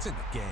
It's in the game.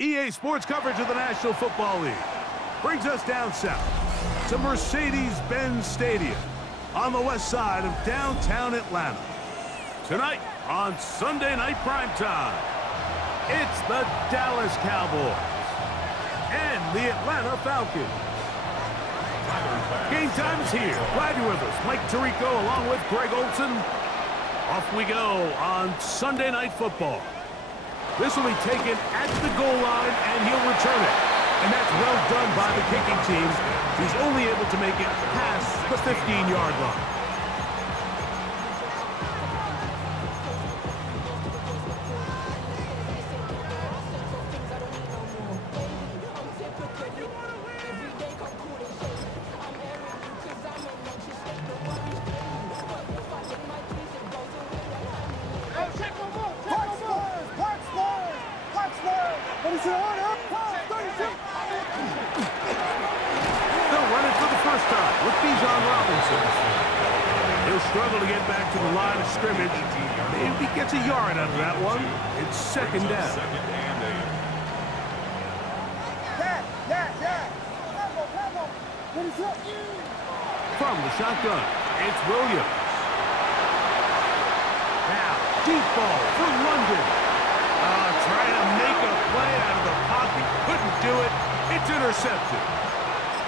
EA Sports coverage of the National Football League brings us down south to Mercedes-Benz Stadium on the west side of downtown Atlanta. Tonight on Sunday Night Primetime, it's the Dallas Cowboys and the Atlanta Falcons. Game time is here. Glad you're with us. Mike Tirico along with Greg Olson. Off we go on Sunday Night Football. This will be taken at the goal line, and he'll return it. And that's well done by the kicking team. He's only able to make it past the 15-yard line. Struggle to get back to the line of scrimmage. Maybe he gets a yard out of that one. It's second down. From the shotgun, it's Williams. Now, deep ball for London. Trying to make a play out of the pocket. Couldn't do it. It's intercepted.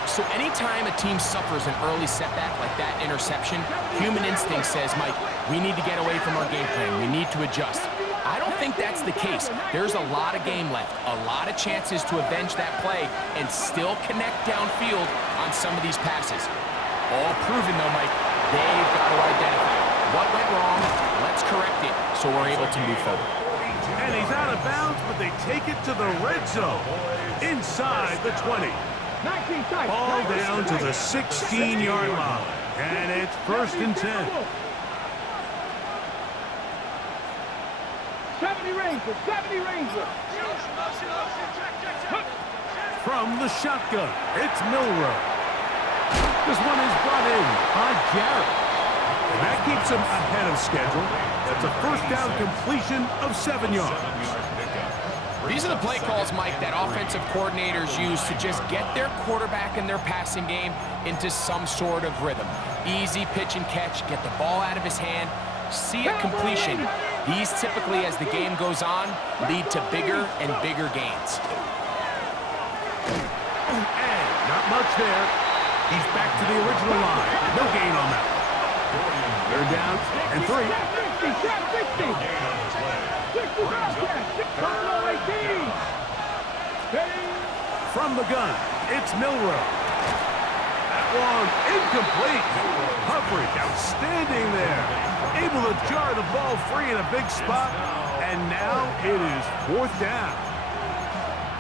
So anytime a team suffers an early setback like that interception, human instinct says, Mike, we need to get away from our game plan. We need to adjust. I don't think that's the case. There's a lot of game left, a lot of chances to avenge that play and still connect downfield on some of these passes. All proven, though, Mike, they've got to identify what went wrong. Let's correct it so we're able to move forward. And he's out of bounds, but they take it to the red zone inside the 20. Ball down to the 16-yard line, and it's 1st and 10. 70 Ranger. From the shotgun, it's Milrow. This one is brought in by Jarrett. And that keeps him ahead of schedule. That's a 1st down completion of 7 yards. These are the play calls, Mike, that offensive coordinators use to just get their quarterback and their passing game into some sort of rhythm. Easy pitch and catch, get the ball out of his hand, see a completion. These typically, as the game goes on, lead to bigger and bigger gains. And not much there. He's back to the original line. No gain on that. They're down and 3. From the gun, it's Milrow. That one incomplete. Coverage outstanding there. Able to jar the ball free in a big spot. And now it is 4th down.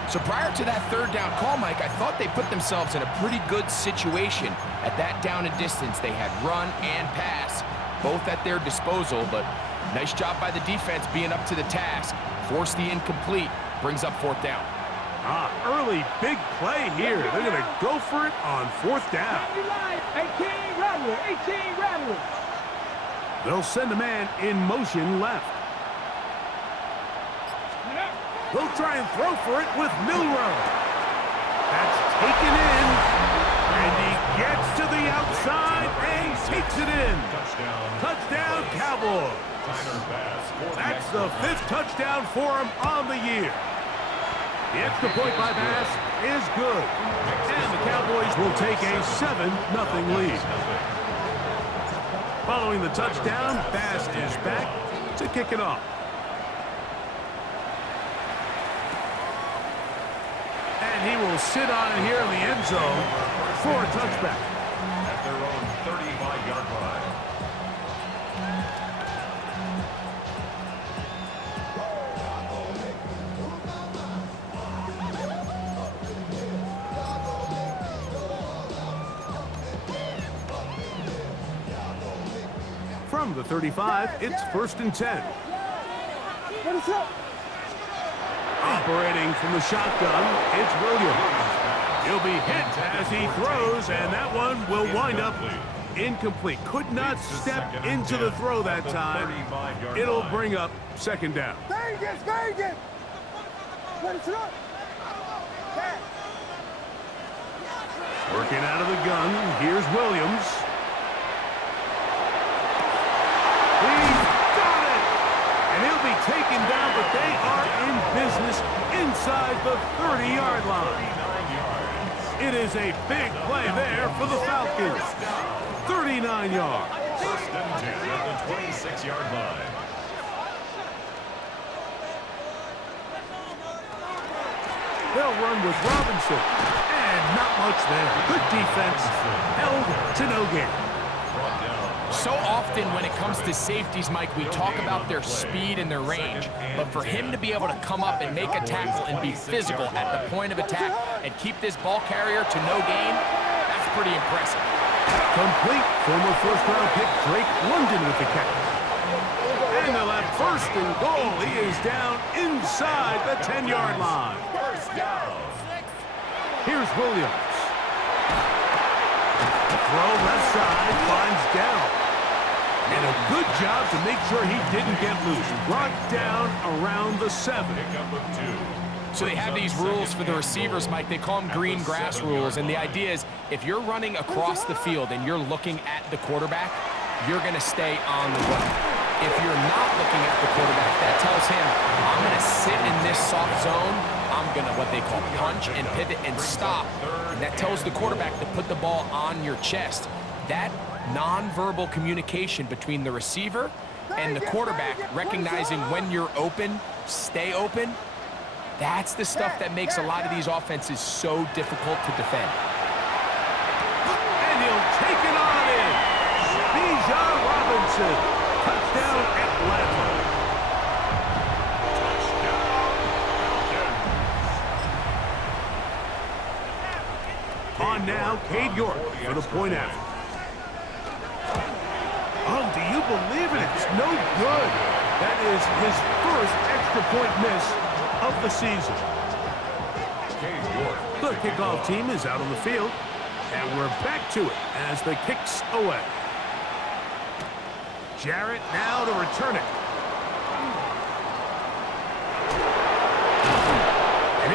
So prior to that 3rd down call, Mike, I thought they put themselves in a pretty good situation. At that down and distance, they had run and pass, both at their disposal, but nice job by the defense being up to the task. Force the incomplete, brings up 4th down. Early big play here. They're going to go for it on 4th down. 18 Rattler. They'll send a man in motion left. They'll try and throw for it with Milrow. That's taken in. And he gets to the outside and takes it in. Touchdown, Cowboys. That's the 5th touchdown for him on the year. The extra point by pass is good. And the Cowboys will take a 7-0 lead. Following the touchdown, Bass is back to kick it off. And he will sit on it here in the end zone for a touchback. At their own 35-yard line. From the 35, it's 1st and 10. Operating from the shotgun, it's Williams. He'll be hit as he throws, and that one will wind up incomplete. Could not step into the throw that time. It'll bring up 2nd down. Vegas! Working out of the gun, here's Williams. He's got it! And he'll be taken down, but they are in business inside the 30-yard line. It is a big play there for the Falcons. 39 yards. 1st and 10 at the 26-yard line. They'll run with Robinson. And not much there. Good defense. Held to no gain. So often when it comes to safeties, Mike, we talk about their speed and their range. But for him to be able to come up and make a tackle and be physical at the point of attack and keep this ball carrier to no gain, that's pretty impressive. Complete. Former 1st-round pick Drake London with the catch. And they'll have 1st and goal. He is down inside the 10-yard line. 1st down. Here's Williams. Throw left side, finds down. And a good job to make sure he didn't get loose. Brought down around the 7. So they have these rules for the receivers, Mike. They call them green grass rules. And the idea is if you're running across the field and you're looking at the quarterback, you're going to stay on the run. If you're not looking at the quarterback, that tells him, I'm going to sit in this soft zone. I'm going to, what they call, punch and pivot and stop. And that tells the quarterback to put the ball on your chest. That nonverbal communication between the receiver and the quarterback, recognizing when you're open, stay open, that's the stuff that makes a lot of these offenses so difficult to defend. And he'll take it on in. Bijan Robinson. Touchdown, Atlanta. On now, Cade York for the point after. Oh, do you believe it? It's no good. That is his 1st extra point miss of the season. The kickoff team is out on the field, and we're back to it as the kick's away. Jarrett now to return it.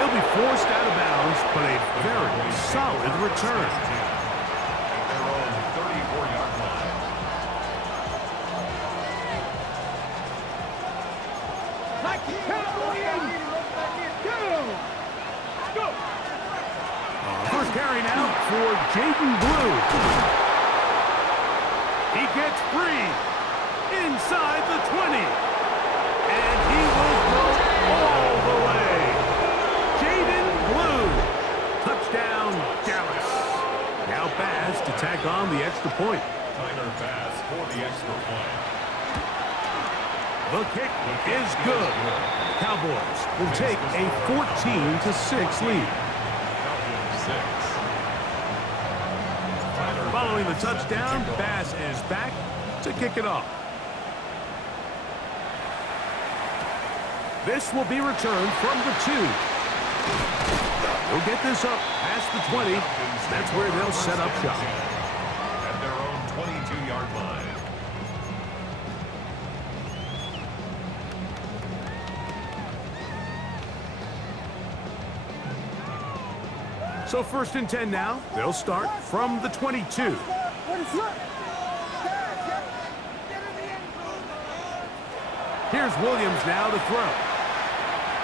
He'll be forced out of bounds, but a very solid return. At their own 34-yard line. First carry now for Jaden Blue. He gets free inside the 20. And he will go all the way. Jaden Blue. Touchdown, Dallas. Now Bass to tack on the extra point. Tyler Bass for the extra point. The kick is good. Cowboys will take a 14-6 lead. Falcons 6. Following the touchdown, Bass is back to kick it off. This will be returned from the 2. We'll get this up past the 20. That's where they'll set up shop. At their own 22-yard line. So 1st and 10 now. They'll start from the 22. Here's Williams now to throw.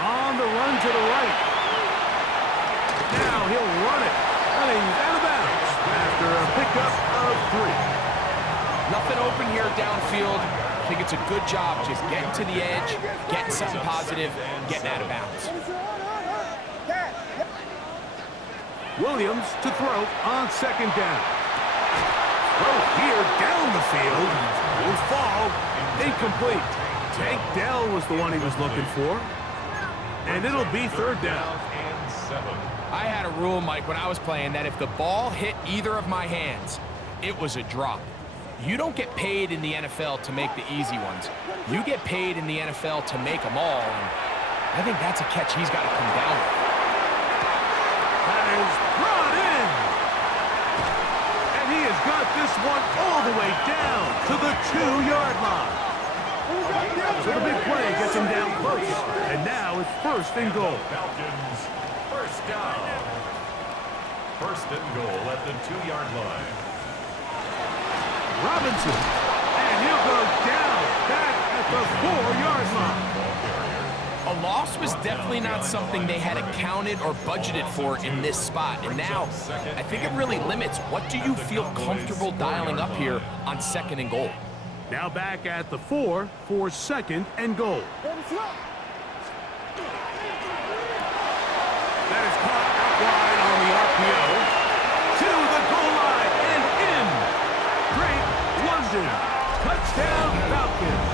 On the run to the right. Now he'll run it. Running out of bounds after a pickup of 3. Nothing open here downfield. I think it's a good job just getting to the edge, getting something positive, getting out of bounds. Williams to throw on 2nd down. Throw here down the field. Will fall. Incomplete. Tank Dell was the one he was looking for. And it'll be 3rd down. And 7. I had a rule, Mike, when I was playing that if the ball hit either of my hands, it was a drop. You don't get paid in the NFL to make the easy ones. You get paid in the NFL to make them all. And I think that's a catch he's got to come down with. That is brought in. And he has got this one all the way down to the 2-yard line. So the big play gets him down close. And now it's 1st and goal. Falcons, first down. 1st and goal at the 2-yard line. Robinson. And he'll go down back at the 4-yard line. A loss was definitely not something they had accounted or budgeted for in this spot. And now, I think it really limits what do you feel comfortable dialing up here on 2nd and goal. Now back at the 4 for 2nd and goal. That is caught out wide on the RPO. To the goal line and in. Drake London. Touchdown Falcons.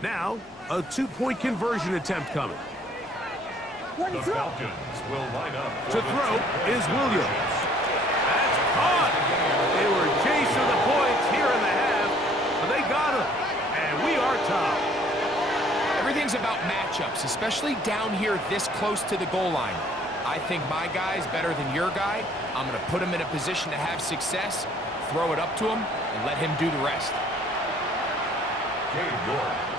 Now, a 2-point conversion attempt coming. The Falcons will line up. To throw is Williams. That's caught. They were chasing the points here in the half, but they got him. And we are tied. Everything's about matchups, especially down here this close to the goal line. I think my guy's better than your guy. I'm going to put him in a position to have success, throw it up to him, and let him do the rest.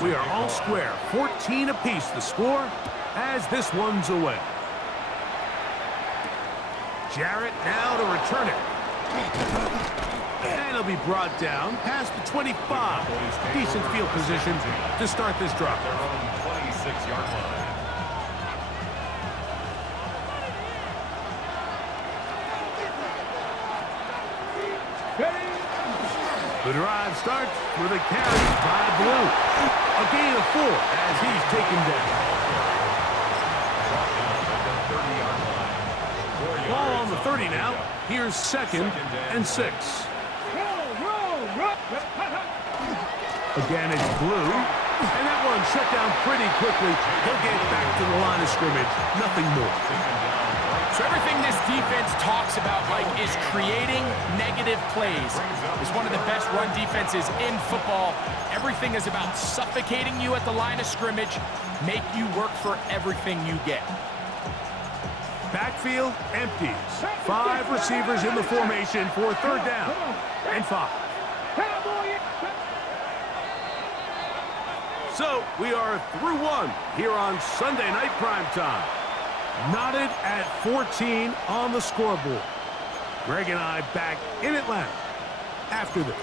We are all square, 14 apiece the score as this one's away. Jarrett now to return it. And it'll be brought down past the 25. Decent field position to start this drive. Their own 26-yard line. The drive starts with a carry by Blue. A gain of 4 as he's taken down. Ball on the 30 now. Here's 2nd and 6. Again, it's Blue. And that one shut down pretty quickly. He'll get back to the line of scrimmage. Nothing more. So everything this defense talks about, Mike, is creating negative plays. It's one of the best run defenses in football. Everything is about suffocating you at the line of scrimmage, make you work for everything you get. Backfield empties. 5 receivers in the formation for 3rd down and 5. So we are through 1 here on Sunday Night Primetime. Knotted at 14 on the scoreboard. Greg and I back in Atlanta after this.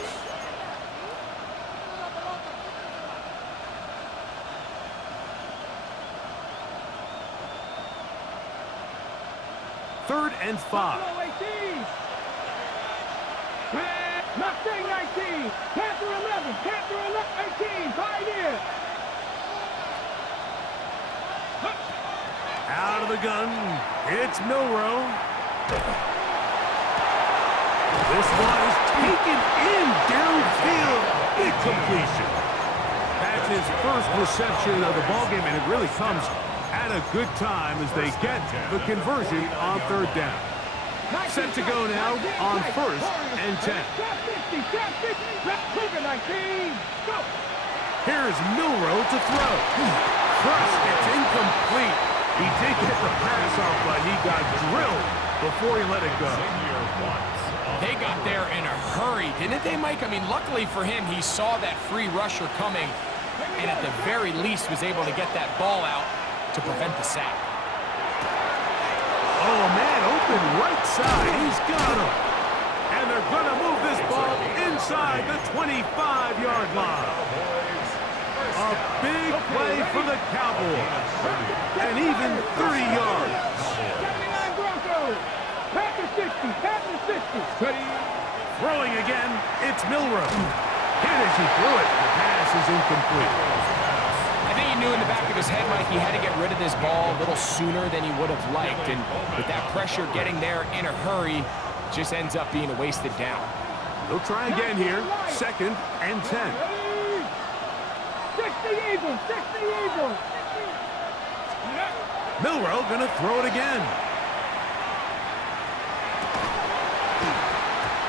Third and 5. Mustang 19. Panther 11. Panther 18. Pioneer. Out of the gun. It's Milroe. This one is taken in downfield. Incompletion. That's his first reception of the ballgame, and it really comes at a good time as they get the conversion on 3rd down. Set to go now on 1st and 10. Here's Milroe to throw. Crushed. It's incomplete. He did get the pass off, but he got drilled before he let it go. They got there in a hurry, didn't they, Mike? I mean, luckily for him, he saw that free rusher coming, and at the very least was able to get that ball out to prevent the sack. Oh, man, open right side. He's got him. And they're going to move this ball inside the 25-yard line. A big play for the Cowboys. And even 30 yards. 79 Broncos. Packer 60. Packer 60. Throwing again, it's Milroe. Hit as he threw it. The pass is incomplete. I think he knew in the back of his head, Mike, he had to get rid of this ball a little sooner than he would have liked. And with that pressure getting there in a hurry, just ends up being a wasted down. They'll try again here. 2nd and 10. 60 Eagles. 60 Eagles. Milroe going to throw it again.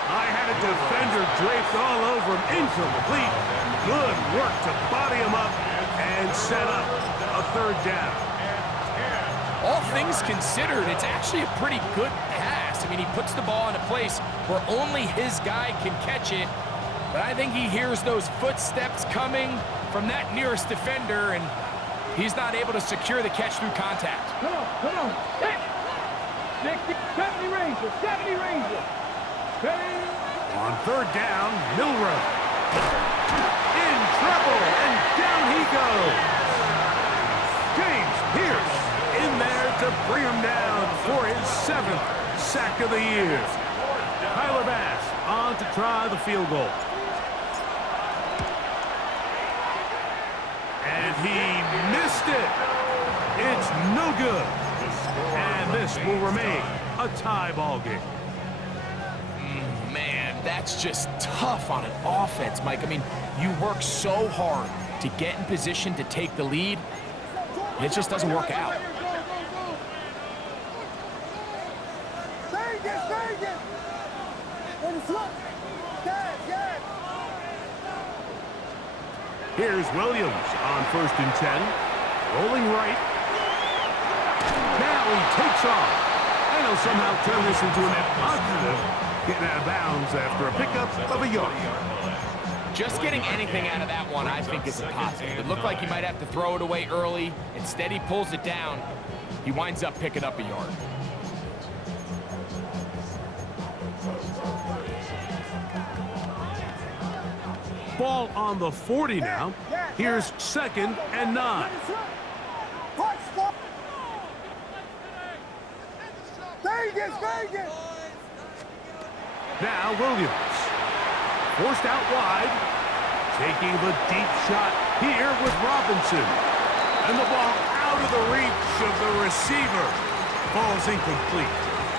I had a defender draped all over him. Incomplete. Good work to body him up and set up a 3rd down. All things considered, it's actually a pretty good pass. I mean, he puts the ball in a place where only his guy can catch it. But I think he hears those footsteps coming from that nearest defender, and he's not able to secure the catch through contact. Come on. 60, 70 Rangers. 70 Rangers. On 3rd down, Milroe. In trouble, and down he goes. James Pierce in there to bring him down for his 7th sack of the year. Tyler Bass on to try the field goal. And he missed it. It's no good. And this will remain a tie ball game. Man, that's just tough on an offense, Mike. I mean, you work so hard to get in position to take the lead, and it just doesn't work out. Here's Williams on 1st and 10. Rolling right. Now he takes off. And he'll somehow turn this into a net positive. Getting out of bounds after a pickup of a yard. Just getting anything out of that one, I think, is a positive. It looked like he might have to throw it away early. Instead, he pulls it down. He winds up picking up a yard. Ball on the 40 now. Here's 2nd and 9. Now Williams. Forced out wide. Taking the deep shot here with Robinson. And the ball out of the reach of the receiver. Ball's incomplete.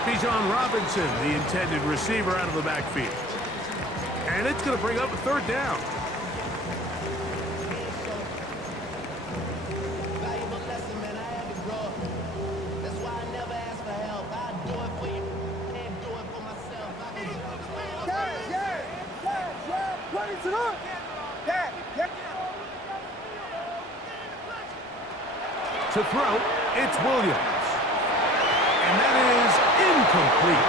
Bijan Robinson, the intended receiver, out of the backfield. And it's going to bring up a 3rd down. To throw, it's Williams. And that is incomplete.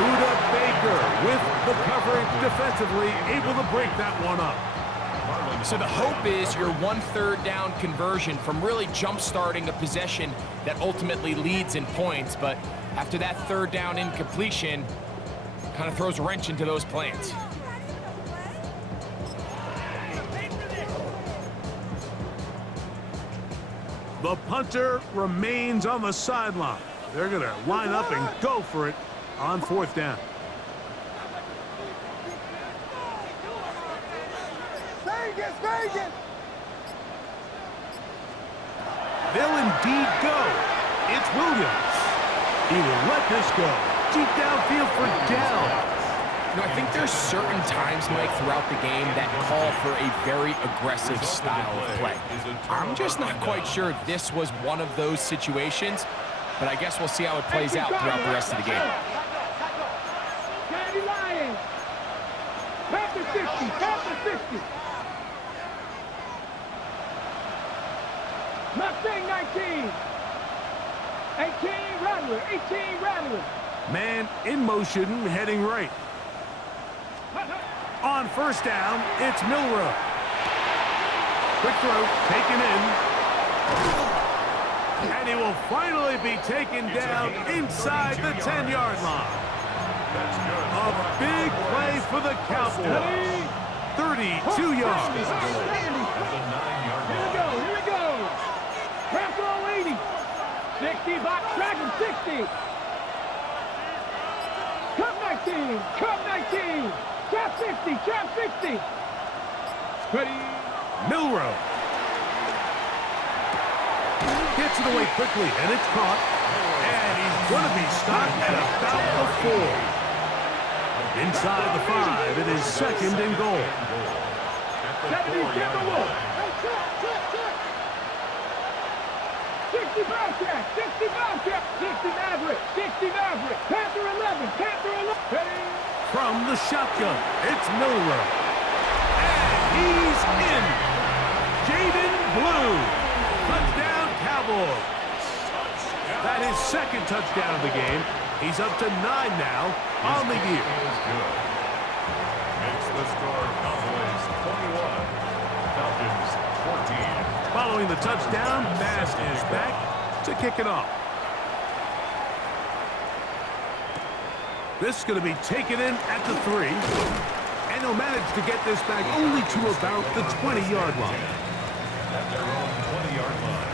Buda Baker with the coverage defensively, able to break that one up. So the hope is your 1/3 down conversion from really jump-starting a possession that ultimately leads in points. But after that 3rd down incompletion, kind of throws a wrench into those plans. The punter remains on the sideline. They're going to line up and go for it on 4th down. Vegas! They'll indeed go. It's Williams. He will let this go. Deep downfield for Dell. You know, I think there's certain times, Mike, throughout the game that call for a very aggressive style of play. I'm just not quite sure this was one of those situations, but I guess we'll see how it plays out throughout the rest of the game. Candy Lions. Panther 60, Panther 60. Mustang 19. 18 Rattler, 18 Rattler. Man in motion, heading right. On 1st down, it's Milrow. Quick throw, taken in. And he will finally be taken down inside the 10-yard line. A big play for the Cowboys. 32 yards. Here we go. Panther all 80. 60, box dragon 60. Cup 19, Cup 19. Chap 60, Chap 60. Ready. Milrow. Gets it away quickly, and it's caught. And he's going to be stopped at about the 4. Inside the 5, it is 2nd and goal. 70 Timberwolf. 60 Bobcat, 60 Bobcat, 60 Maverick, 60 Maverick. Panther 11, Panther 11. Ready. From the shotgun, it's Milrow. And he's in. Jaden Blue. Touchdown, Cowboys. That is 2nd touchdown of the game. He's up to 9 now on the year. Makes the score Cowboys 21, Falcons 14. Following the touchdown, Bass is back to kick it off. This is going to be taken in at the 3. And he'll manage to get this back only to about the 20-yard line. At their own 20-yard line.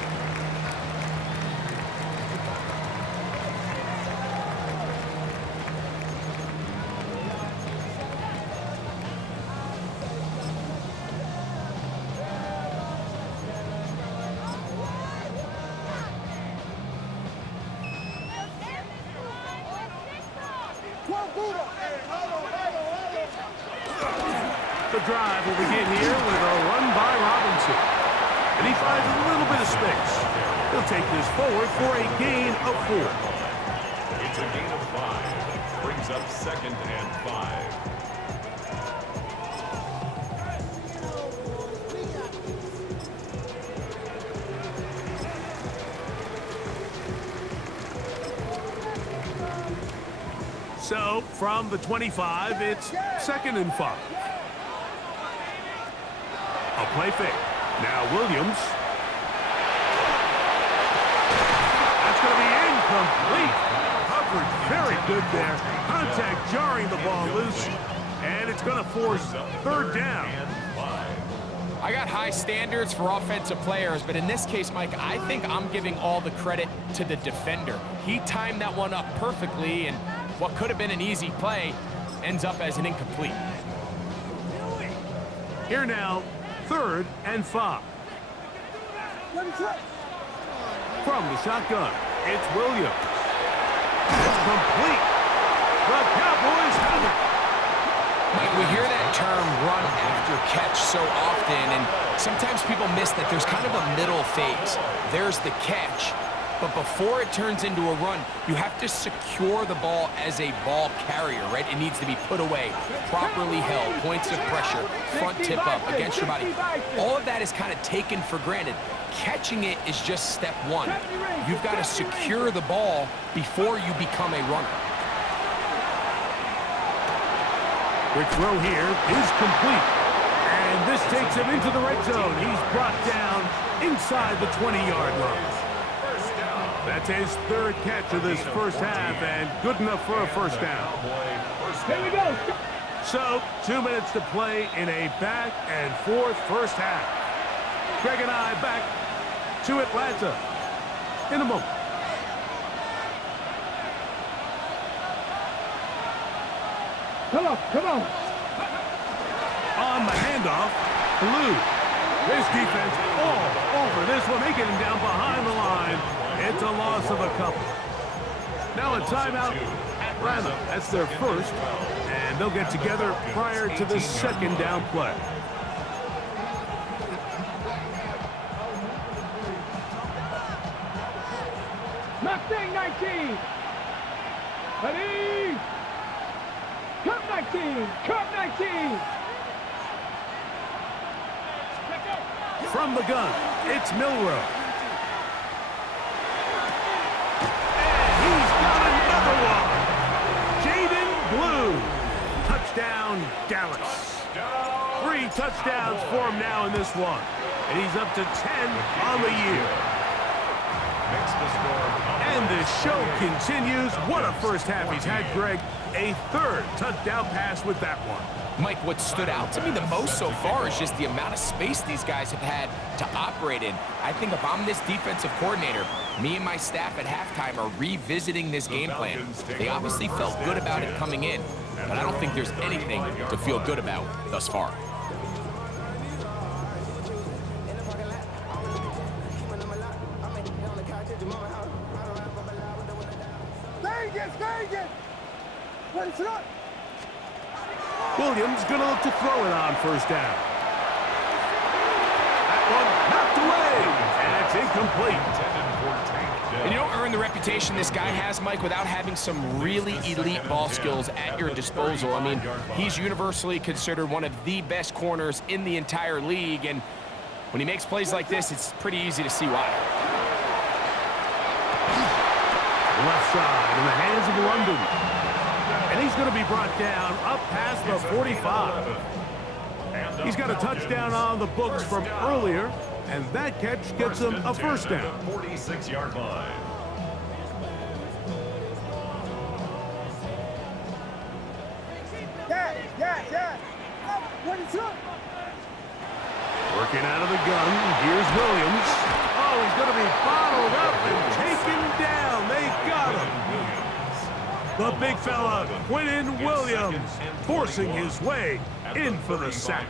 The drive will begin here with a run by Robinson. And he finds a little bit of space. He'll take this forward for a gain of 4. It's a gain of 5. Brings up 2nd and 5. So, from the 25, it's 2nd and 5. A play fake. Now Williams. That's going to be incomplete. Coverage very good there. Contact jarring the ball loose. And it's going to force 3rd down. I got high standards for offensive players, but in this case, Mike, I think I'm giving all the credit to the defender. He timed that one up perfectly, and what could have been an easy play ends up as an incomplete. Here now, 3rd and 5. From the shotgun, it's Williams. It's complete. The Cowboys have it. Mike, we hear that term run after catch so often, and sometimes people miss that there's kind of a middle phase. There's the catch, But before it turns into a run, you have to secure the ball as a ball carrier, right? It needs to be put away, properly held, points of pressure, front tip up against your body. All of that is kind of taken for granted. Catching it is just step one. You've got to secure the ball before you become a runner. Quick throw here is complete. And this takes him into the red zone. He's brought down inside the 20-yard line. That's his third catch of this first half, and good enough for a first down. Here we go. So, 2 minutes to play in a back-and-forth first half. Greg and I back to Atlanta in a moment. Come on, come on. On the handoff, Blue. This defense all over this one. They get him down behind the line. It's a loss of a couple. Now a timeout, Atlanta. That's their first, and they'll get together prior to the second down play. Mustang 19. Ready? Cup 19. Cup 19. From the gun, it's Milrow. And he's got another one. Jaden Blue. Touchdown, Dallas. 3 touchdowns for him now in this one. And he's up to 10 on the year. And the show continues. What a first half he's had, Greg. A third touchdown pass with that one. Mike, what stood out to me the most so far is just the amount of space these guys have had to operate in. I think if I'm this defensive coordinator, me and my staff at halftime are revisiting this game plan. They obviously felt good about it coming in, but I don't think there's anything to feel good about thus far. Vegas! Let's run! Williams going to look to throw it on first down. That one knocked away, and it's incomplete. And you don't earn the reputation this guy has, Mike, without having some really elite ball skills at your disposal. I mean, he's universally considered one of the best corners in the entire league, and when he makes plays like this, it's pretty easy to see why. Left side in the hands of London. And he's going to be brought down up past the 45. He's got a touchdown on the books from earlier, and that catch gets him a first down. 46-yard line. Yeah. What is up? Working out of the gun, here's Williams. Oh, he's going to be bottled up and taken down. They got him. The big fella, Quentin Williams, forcing his way in for the sack.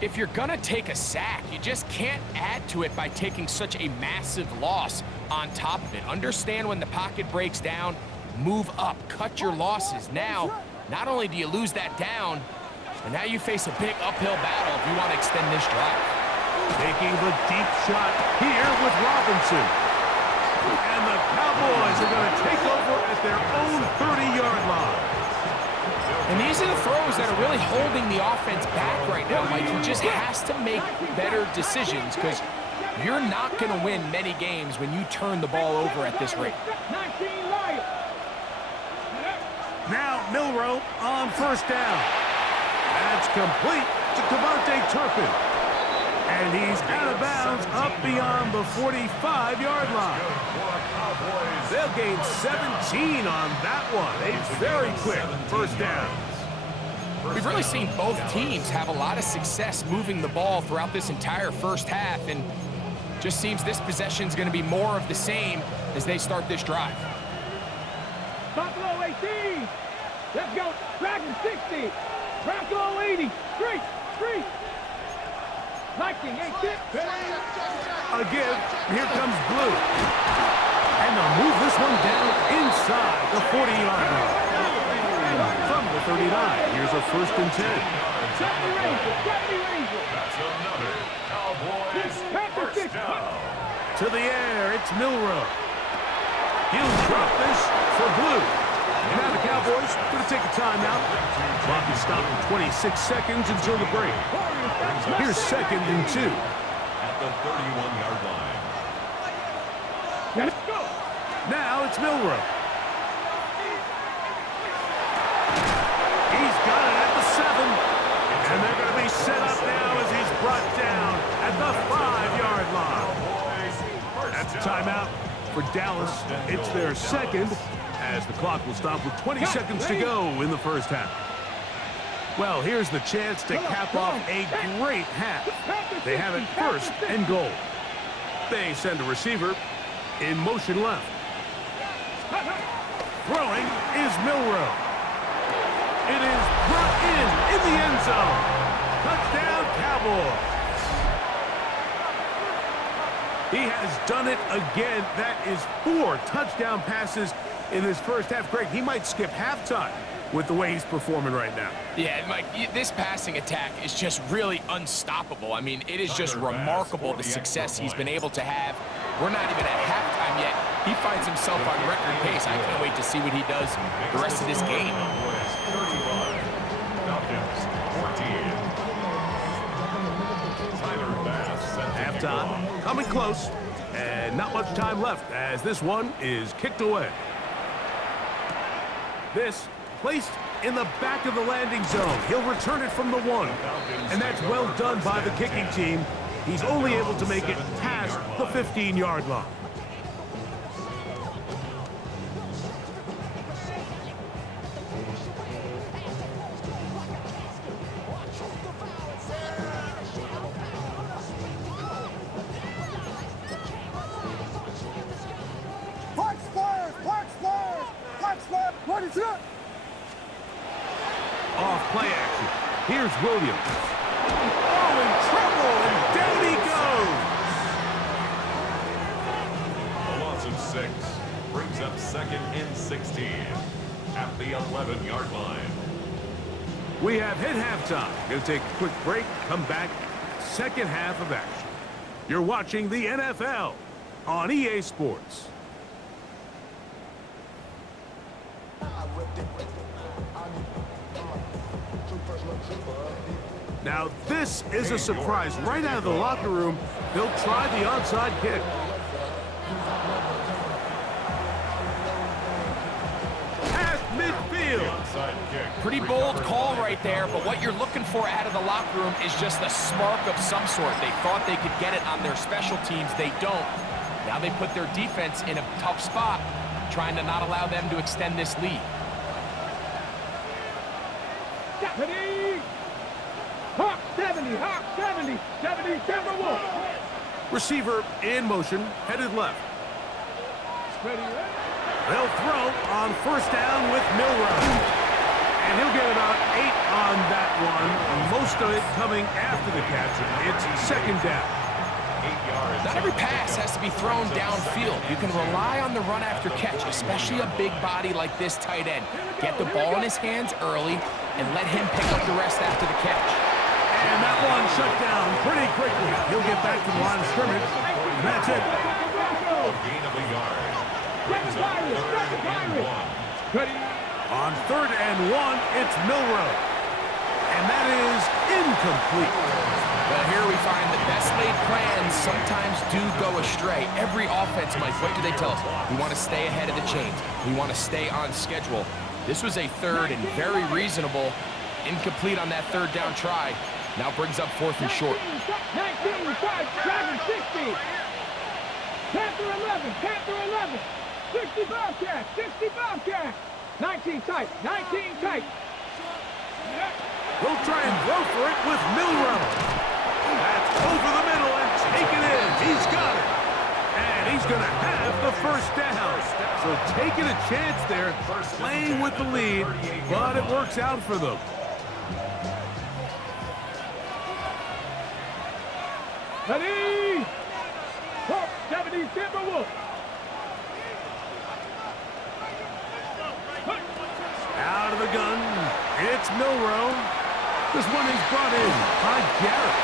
If you're going to take a sack, you just can't add to it by taking such a massive loss on top of it. Understand when the pocket breaks down, move up, cut your losses. Now, not only do you lose that down, but now you face a big uphill battle if you want to extend this drive. Taking the deep shot here with Robinson. And the Cowboys are going to take over at their own 30-yard line. And these are the throws that are really holding the offense back right now, Mike. He just has to make better decisions because you're not going to win many games when you turn the ball over at this rate. Now Milrow on first down. That's complete to Devontae Turpin. And he's out of bounds up beyond the 45-yard line. They'll gain 17 on that one. A very quick first down. We've really seen both teams have a lot of success moving the ball throughout this entire first half, and just seems this possession is going to be more of the same as they start this drive. Buffalo 18. Let's go. Dragon 60. Bronco 80. Street. Lightning 8 tip. Again, here comes Blue. And they'll move this one down inside the 40-yard line. From the 39, here's a 1st and 10. That's another Cowboys first down. To the air, it's Milroe. He'll drop this for blue. And now the Cowboys going to take a timeout. Clock is stopped at 26 seconds until the break. Here's 2nd and 2. At the 31-yard line. Let's go. Now it's Milroe. He's got it at the 7. And they're going to be set up now as he's brought down at the 5-yard line. That's a timeout for Dallas. It's their 2nd, as the clock will stop with 20 seconds to go in the first half. Well, here's the chance to cap off a great half. They have it 1st and goal. They send a receiver in motion left. Throwing is Milroe. It is brought in the end zone. Touchdown, Cowboys. He has done it again. That is 4 touchdown passes in his first half. Greg, he might skip halftime with the way he's performing right now. Yeah, Mike, this passing attack is just really unstoppable. I mean, it is just remarkable the success he's been able to have. We're not even at halftime yet. He finds himself on record pace. I can't wait to see what he does the rest of this game. Halftime coming close, and not much time left as this one is kicked away. This placed in the back of the landing zone. He'll return it from the 1, and that's well done by the kicking team. He's only able to make it past the 15-yard line. Off play action. Here's Williams. Oh, in trouble, and down he goes. A loss of 6 brings up 2nd and 16 at the 11-yard line. We have hit halftime. Going to take a quick break, come back, 2nd half of action. You're watching the NFL on EA Sports. Now, this is a surprise. Right out of the locker room, they'll try the onside kick. Past midfield. Pretty bold call right there, but what you're looking for out of the locker room is just a spark of some sort. They thought they could get it on their special teams. They don't. Now they put their defense in a tough spot, trying to not allow them to extend this lead. Ready? Hawk 70, Hawk 70, 70, Timberwolves. Receiver in motion, headed left. Ready? They'll throw on 1st down with Milroe. And he'll get about 8 on that one. Most of it coming after the catch. It's 2nd down. Not every pass has to be thrown downfield. You can rely on the run after catch, especially a big body like this tight end. Get the ball in his hands early and let him pick up the rest after the catch. And that one shut down pretty quickly. He'll get back to the line of scrimmage. And that's it. Gain of a yard. Brings up 3rd and 1. Ready? On 3rd and 1, it's Milroe. And that is incomplete. Well, here we find the best laid plans sometimes do go astray. Every offense, Mike, what do they tell us? We want to stay ahead of the chains. We want to stay on schedule. This was a 3rd and very reasonable. Incomplete on that 3rd down try. Now brings up 4th and short. 19, 5, driving 60. Panther 11, Panther 11. 60 Bobcat, 60 Bobcat. 19 tight, 19 tight. We'll try and throw for it with Milroe. That's over the middle and taken in. He's got it. And he's going to have the 1st down. So taking a chance there, playing with the lead, but it works out for them. Ready? Hawk 70 Timberwolves. Out of the gun, it's Milroe. This one is brought in by Garrett.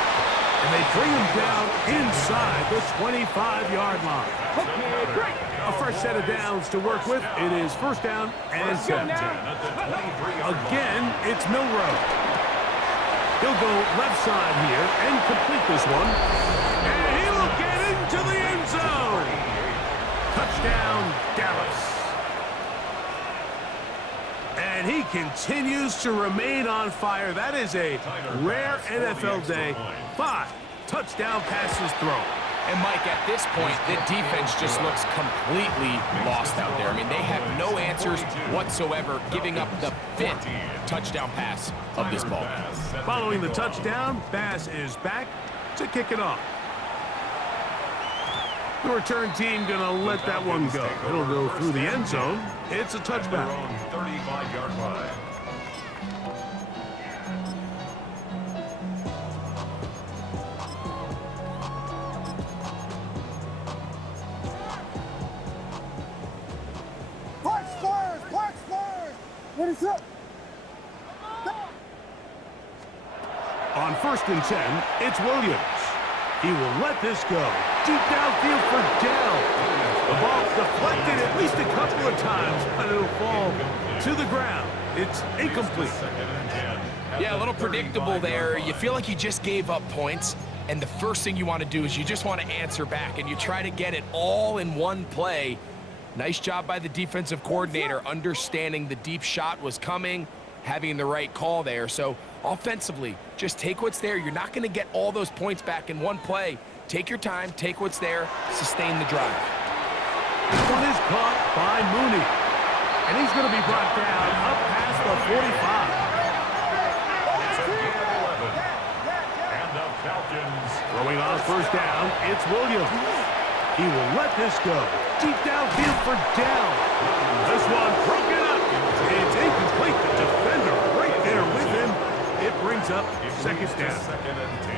And they bring him down inside the 25-yard line. Okay, great. A fresh set of downs to work with. It is first down and 10. Again, it's Milrow. He'll go left side here and complete this one. And he will get into the end zone. Touchdown, Dallas. And he continues to remain on fire. That is a rare NFL day. 5 touchdown passes thrown. And Mike, at this point, the defense just looks completely lost out there. I mean, they have no answers whatsoever, giving up the 5th touchdown pass of this ball game. Following the touchdown, Bass is back to kick it off. The return team gonna let that one go. It'll go through the end zone. It's a touchback. 35-yard line. What is up? On first and 10, it's Williams. He will let this go. Deep downfield for Dell. The ball deflected at least a couple of times, but it'll fall to the ground. It's incomplete. Yeah, a little predictable there. You feel like you just gave up points, and the first thing you want to do is you just want to answer back, and you try to get it all in one play. Nice job by the defensive coordinator, understanding the deep shot was coming, having the right call there. So offensively, just take what's there. You're not going to get all those points back in one play. Take your time, take what's there, sustain the drive. This one is caught by Mooney. And he's going to be brought down up past the 45. It's a gain of 11. And the Falcons. Throwing on first down, it's Williams. He will let this go. Deep downfield for Dell. This one broken up. It's incomplete. The defender right there with him. It brings up second down. Second and 10.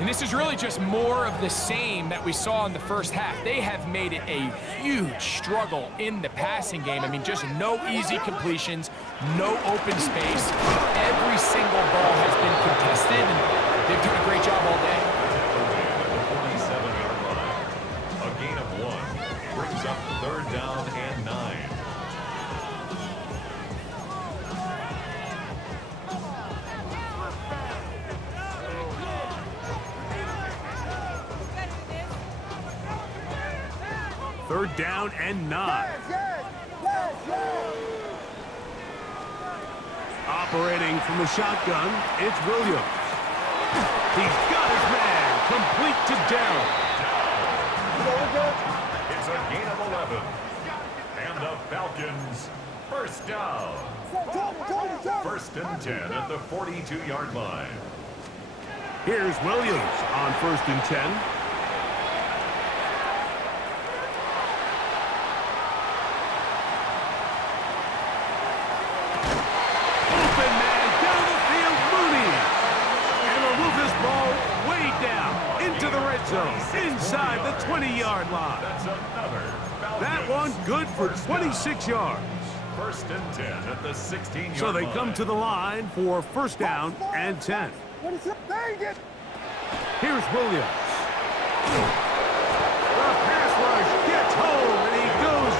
And this is really just more of the same that we saw in the first half. They have made it a huge struggle in the passing game. I mean, just no easy completions, no open space. Every single ball has been contested, and they've done a great job all day. Brings up third down and 9. Third down and 9. Operating from the shotgun, it's Williams. He's got his man. Complete to Dell. It's a gain of 11. And the Falcons, first down. First and 10 at the 42-yard line. Here's Williams on first and 10. Open man down the field, Mooney. And will move this ball way down into the red zone, inside the 20-yard line. That's another Falcons. That one good for 26 yards. First and 10 at the 16-yard line. So they come to the line for first down and 10. What is up? Dang it! Here's Williams. The pass rush gets home, and he goes.